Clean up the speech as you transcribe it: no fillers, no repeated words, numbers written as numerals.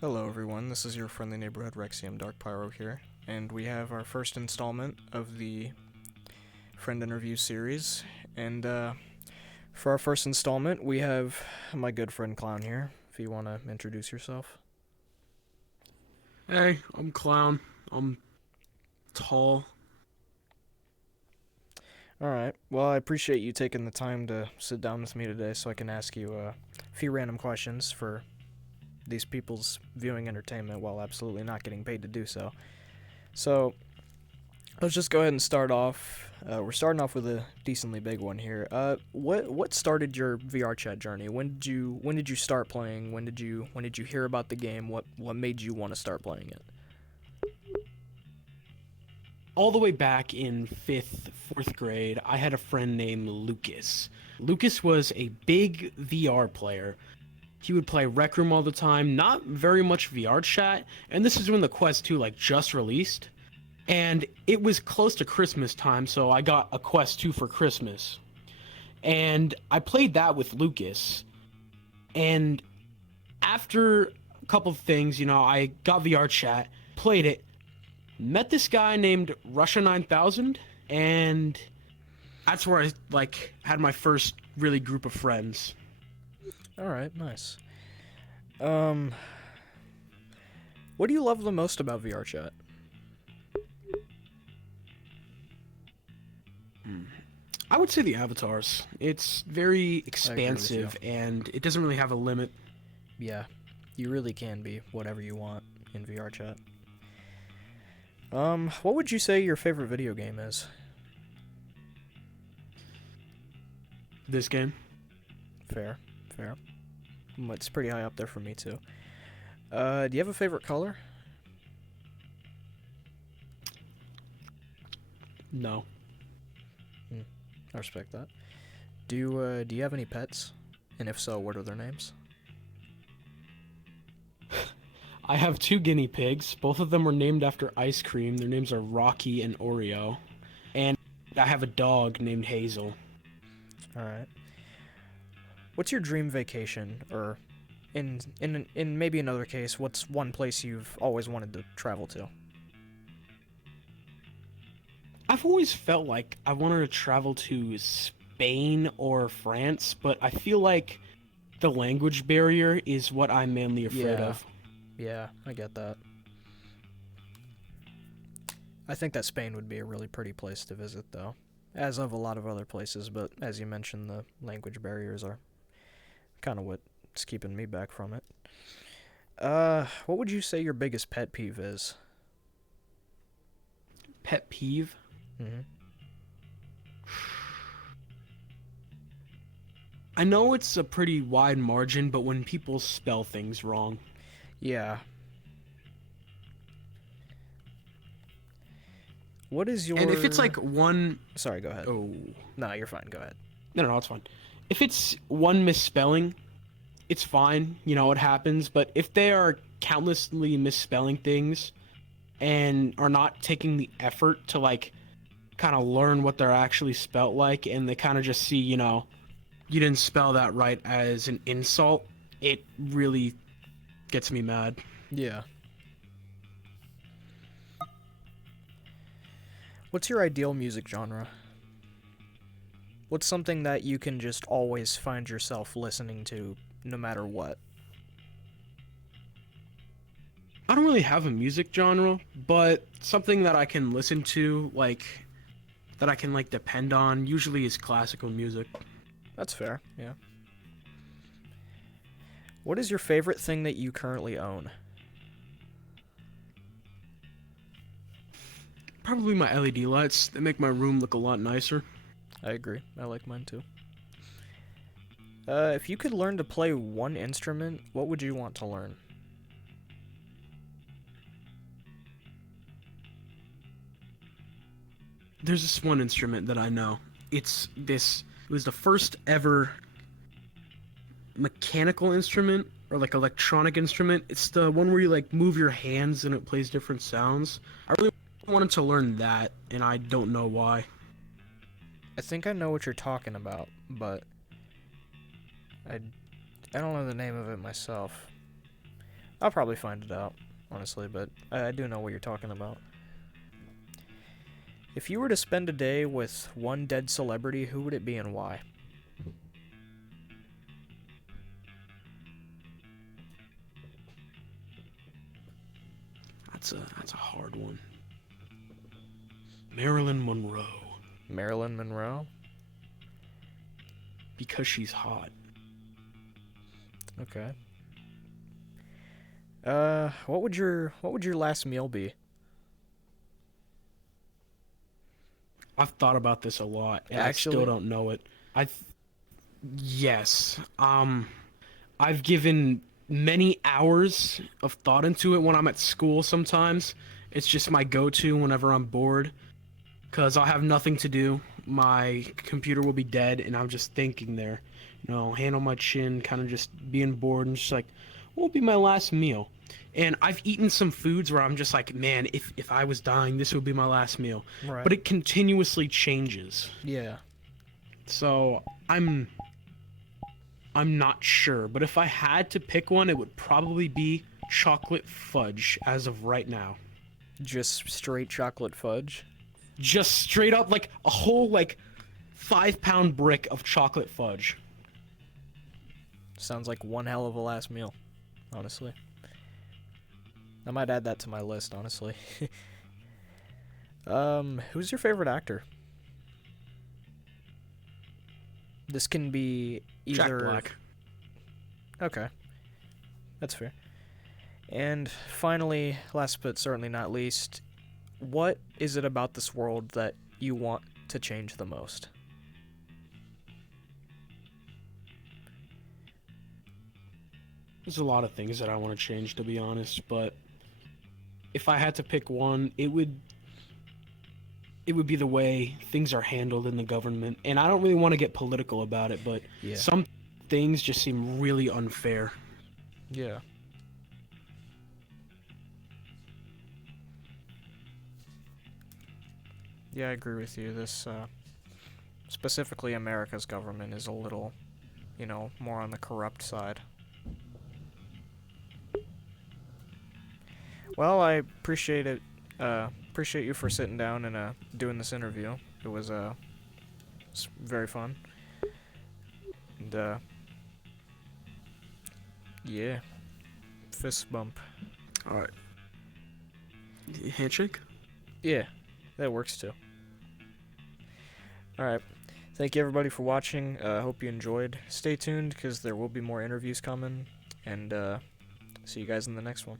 Hello everyone, this is your friendly neighborhood Rexium Dark Pyro here, and we have our first installment of the friend interview series, and for our first installment we have my good friend Clown here, if you want to introduce yourself. Hey, I'm Clown. I'm tall. Alright, well I appreciate you taking the time to sit down with me today so I can ask you a few random questions for these people's viewing entertainment while absolutely not getting paid to do so. So, let's just go ahead and start off. We're starting off with a decently big one here. What started your VRChat journey? When did you start playing? When did you hear about the game? What made you want to start playing it? All the way back in fifth, fourth grade, I had a friend named Lucas. Lucas was a big VR player. He would play Rec Room all the time, not very much VR chat, and this is when the Quest 2 just released. And it was close to Christmas time, so I got a Quest 2 for Christmas. And I played that with Lucas. And after a couple of things, I got VR chat, played it, met this guy named Russia 9000, and that's where I had my first really group of friends. All right, nice. Um, what do you love the most about VRChat? Hmm. I would say the avatars. It's very I agree with you. expansive and it doesn't really have a limit. Yeah, you really can be whatever you want in VRChat. What would you say your favorite video game is? This game. Fair, fair. It's pretty high up there for me too. Do you have a favorite color? No. Hmm, I respect that. Do you have any pets? And if so, what are their names? I have two guinea pigs. Both of them were named after ice cream. Their names are Rocky and Oreo. And I have a dog named Hazel. All right. What's your dream vacation, or in maybe another case, what's one place you've always wanted to travel to? I've always felt like I wanted to travel to Spain or France, but I feel like the language barrier is what I'm mainly afraid Yeah, of. yeah, I get that. I think that Spain would be a really pretty place to visit, though, as of a lot of other places. But as you mentioned, the language barriers are kind of what's keeping me back from it. What would you say your biggest pet peeve is? Pet peeve? Mm-hmm. I know it's a pretty wide margin, but when people spell things wrong. Yeah. What is And if it's your? one Sorry, go ahead. oh No, you're fine. Go ahead. no, it's fine. If it's one misspelling, it's fine, it happens, but if they are countlessly misspelling things and are not taking the effort to kind of learn what they're actually spelt like and they kind of just see, you didn't spell that right as an insult, it really gets me mad. Yeah. What's your ideal music genre? What's something that you can just always find yourself listening to no matter what? I don't really have a music genre, but something that I can listen to, that I can depend on, usually is classical music. That's fair, yeah. What is your favorite thing that you currently own? Probably my LED lights. They make my room look a lot nicer. I agree. I like mine too. If you could learn to play one instrument, what would you want to learn? There's this one instrument that I know. It was the first ever mechanical instrument or electronic instrument. It's the one where you move your hands and it plays different sounds. I really wanted to learn that and I don't know why. I think I know what you're talking about, but I, I don't know the name of it myself. I'll probably find it out, honestly, but I do know what you're talking about. If you were to spend a day with one dead celebrity, who would it be and why? That's a hard one. Marilyn Monroe, Marilyn Monroe? because she's hot. Okay. What would your last meal be? I've thought about this a lot, and I Actually? still don't know it. Yes. I've given many hours of thought into it when I'm at school sometimes. It's just my go-to whenever I'm bored, because I'll have nothing to do. My computer will be dead, and I'm just thinking there. Hand on my chin, kind of just being bored, and just like, what will be my last meal? And I've eaten some foods where I'm just like, man, if I was dying, this would be my last meal. Right. But it continuously changes. Yeah. So I'm not sure, but if I had to pick one, it would probably be chocolate fudge as of right now. Just straight chocolate fudge? Just straight up like a whole 5-pound brick of chocolate fudge. Sounds like one hell of a last meal, honestly. I might add that to my list, honestly. Who's your favorite actor? This can be either... Jack Black. Okay. That's fair. And finally, last but certainly not least, what is it about this world that you want to change the most? There's a lot of things that I want to change, to be honest, but if I had to pick one, it would be the way things are handled in the government. And I don't really want to get political about it, but Yeah. some things just seem really unfair. Yeah. Yeah, I agree with you. This, specifically America's government is a little, more on the corrupt side. Well, I appreciate it. Appreciate you for sitting down and doing this interview. It was it's very fun. And yeah, fist bump. All right. Handshake? Yeah, that works too. All right. Thank you everybody for watching. Hope you enjoyed. Stay tuned because there will be more interviews coming. And see you guys in the next one.